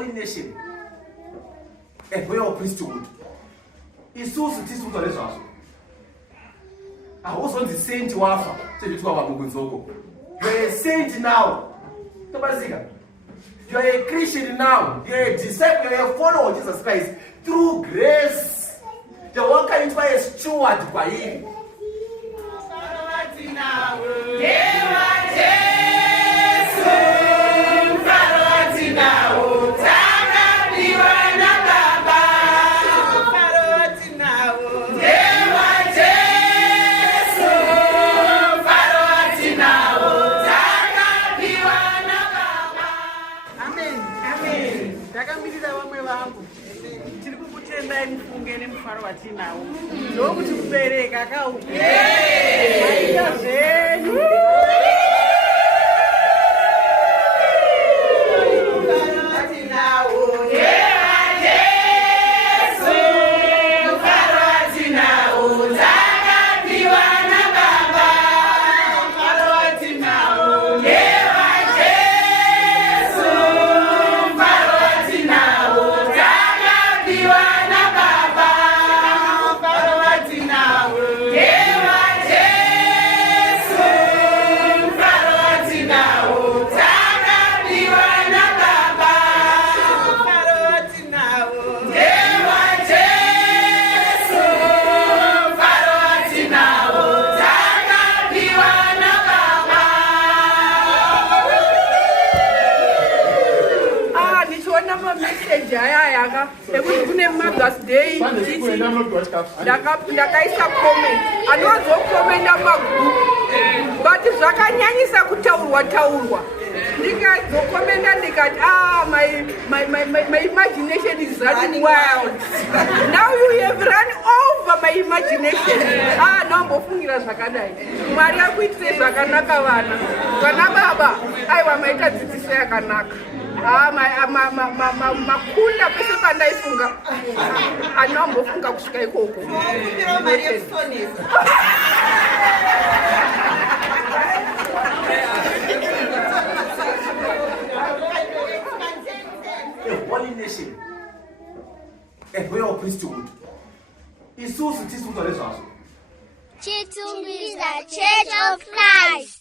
holy nation, a royal priesthood. Isusu tisuzwa lezvazo. Awuzonzi saint wafa sezvitwa pamukunzoko. You're a saint now. Tobazika. You're a Christian now. You're a disciple. You're a follower of Jesus Christ through grace. The one kind by a steward kwa hili. Mfungeni mfaro watinawo ndokuti kubereka kauya zenu yaka ekuti kune Mother's Day ndakaisa comment anozokomenda magroup but zvakanyanyisa kutaurwa ndikazokomenda ndikati my imagination is running wild. Now you have run over my imagination. Nombofungira zvakadai. Mwari akuitire zvakanaka vana baba aiwa maita dzidziso yakanaka. Makunda pese pandaifunga anombofunga kusvika ikoko. A holy nation, a royal priesthood. Isusu tisuzwa lezvazo. Chitumbiriza Church of Christ.